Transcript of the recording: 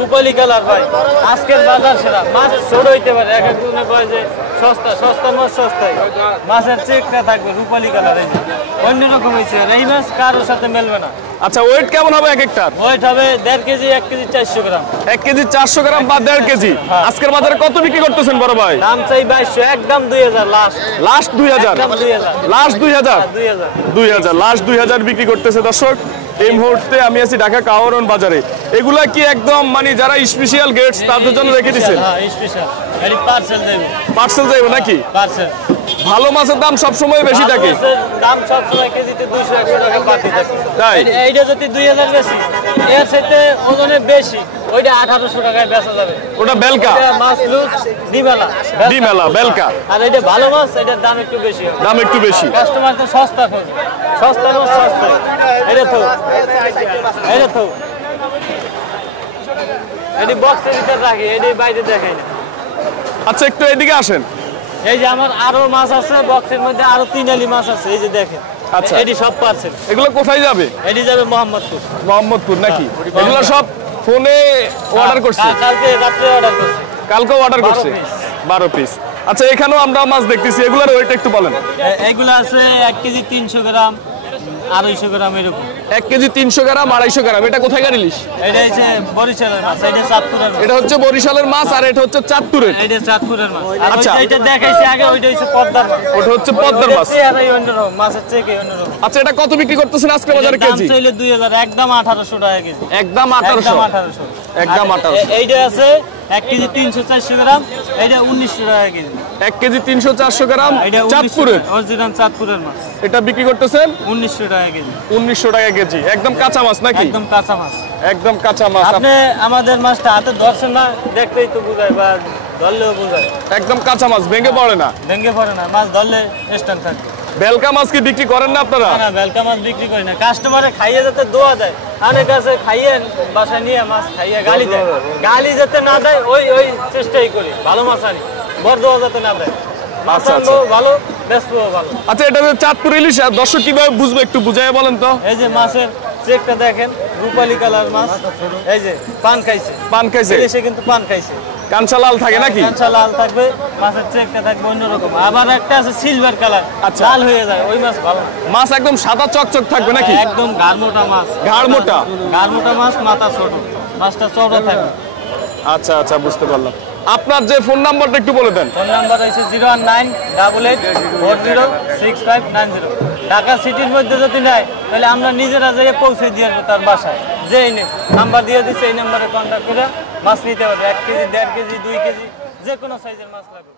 রূপালী colour ভাই আজকের বাজার সেরা। মাছ ছোট হইতে পারে, এক একজনে কয় যে সস্তা, সস্তার মাছ সস্তায়। মাছের চেকটা থাকবে রূপালী কালার, এই যে অন্যরকম হয়েছে। এই মাছ কারোর সাথে মেলবে না। আচ্ছা, ওয়েট কেমন হবে এক একটার? ওয়েট হবে 1.5 কেজি, 1 কেজি 400 গ্রাম। 1 কেজি 400 গ্রাম বা 1.5 কেজি। আজকের বাজারে কত বিক্রি করতেছেন বড় ভাই? দাম চাই 2200, একদম 2000 লাস্ট। লাস্ট 2000, একদম 2000, লাস্ট 2000, 2000, 2000, লাস্ট 2000 বিক্রি করতেছে দর্শক। এই মুহূর্তে আমি আছি ঢাকা কাওয়ারন বাজারে। এগুলা কি একদম মানে যারা স্পেশাল গেটস তাদের জন্য রেখে দিয়েছেন? হ্যাঁ, স্পেশাল। এটি পার্সেল দেব। পার্সেল যাইবে নাকি? পার্সেল। ভালো মাছের দাম সব সময় বেশি থাকে। মাছের দাম সব সময় কেজিতে 200-100 টাকা বাড়তি থাকে। তাই এইটা যদি 2000 বেশি, এর সাথে ওজনে বেশি, ওইটা 1800 টাকায় বেচা যাবে। ওটা বেলকা, এটা মাছ লুজ ডিমেলা, ডিমেলা বেলকা। আর এটা ভালো মাছ, এটার দাম একটু বেশি হবে। দাম একটু বেশি। কাস্টমার তো সস্তা খোঁজে, সস্তা মাছ সস্তা। এটা তো এটি বক্সের ভিতরে রাখি, এটি বাইরে দেখাই না। আচ্ছা, একটু এদিকে আসেন। এই যে আমার আরো মাছ আছে বক্সের মধ্যে, আরো 3 আলি মাছ আছে, এই যে দেখেন। আচ্ছা, এটি সব পার্সেল। এগুলো কোথায় যাবে? এটি যাবে মোহাম্মদপুর। মোহাম্মদপুর নাকি? এগুলো সব ফোনে অর্ডার করছে? কালকে রাত্রে অর্ডার করছি। কালকেও অর্ডার করছে 12 পিস। আচ্ছা, এখানেও আমরা মাছ দেখতেছি, এগুলোর ওয়েট একটু বলেন। এগুলো আছে 1 কেজি 300 গ্রাম, 250 গ্রাম এরকম। 1 কেজি 300 গ্রাম, 250 গ্রাম। এটা কোথাকার ইলিশ? এটা হচ্ছে বরিশালের মাছ, এটা চাঁদপুরের মাছ। এটা হচ্ছে বরিশালের মাছ আর এটা হচ্ছে চাঁদপুরের। এটা চাঁদপুরের মাছ। আর আচ্ছা, এটা দেখাইছি আগে, ওইটা হচ্ছে পদ্মার মাছ। ওটা হচ্ছে পদ্মার মাছ। চেহারাই অন্যরকম, মাছের চেকে অন্যরকম। আচ্ছা, এটা কত বিক্রি করতেছেন আজকে বাজারে দাম কেজি? চাইলে 2000, একদম 1800 টাকা কেজি। একদম 1800, একদম 1800। এইটা আছে 1 কেজি 300-400 গ্রাম, এটা 1900 টাকা কেজি। 1 কেজি 300-400 গ্রাম চাঁদপুরের অরিজিনাল চাঁদপুরের মাছ। এটা বিক্রি করতেছেন 1900 টাকা কেজি। 1900 টাকা কেজি। একদম কাঁচা মাছ নাকি? একদম কাঁচা মাছ। একদম কাঁচা মাছ। আপনি আমাদের মাছটা হাতে ধরছেন না, দেখলেই তো বুঝায়, বা ধরলেও বুঝায়। একদম কাঁচা মাছ, ভেঙে পড়ে না। ভেঙে পড়ে না, মাছ ধরলে স্ট্যান্ড থাকে। বেলকা মাছ কি বিক্রি করেন না আপনারা? না, বেলকা মাছ বিক্রি করি না। কাস্টমারে খাইয়ে যাতে দোয়া দেয়, অনেক আছে খাইয়ে বাসায় নিয়ে মাছ খাইয়ে গালি দেয়। গালি যাতে না দেয় ওই চেষ্টাই করি, ভালো মাছ আনি, বড় দোয়া যাতে না দেয়। মাছ আনবো ভালো, বেচবো ভালো। আচ্ছা, এটা যে চাঁদপুর ইলিশ, দর্শক কিভাবে বুঝবে একটু বুঝাইয়া বলেন তো। এই যে মাছের চেকটা দেখেন, রূপালী কালার মাছ। এই যে পান খাইছে, পান খাইছে, এসে কিন্তু পান খাইছে। কাঁচা লাল থাকে নাকি? কাঁচা লাল থাকবে, মাছের চেকটা থাকবে অন্যরকম। আবার একটা আছে সিলভার কালার, আচ্ছা, লাল হয়ে যায়, ওই মাছ ভালো। মাছ একদম সাদা চকচক থাকবে নাকি? একদম ঘাড় মোটা মাছ। ঘাড় মোটা, ঘাড় মোটা মাছ, মাথা ছোট, মাছটা চওড়া থাকবে। আচ্ছা আচ্ছা, বুঝতে পারলাম। আপনার যে ফোন নাম্বারটা একটু বলে দেন। ফোন নাম্বার হচ্ছে 01988406590। ঢাকা সিটির মধ্যে যদি নেয় তাহলে আমরা নিজেরা যেয়ে পৌঁছে দিয়ে আসবো তার বাসায়। যেই নে নাম্বার দিয়ে দিচ্ছে, এই নাম্বারে কন্ট্যাক্ট করে মাছ নিতে পারবে। 1 কেজি, 1.5 কেজি, 2 কেজি, যে কোনো সাইজের মাছ লাগবে।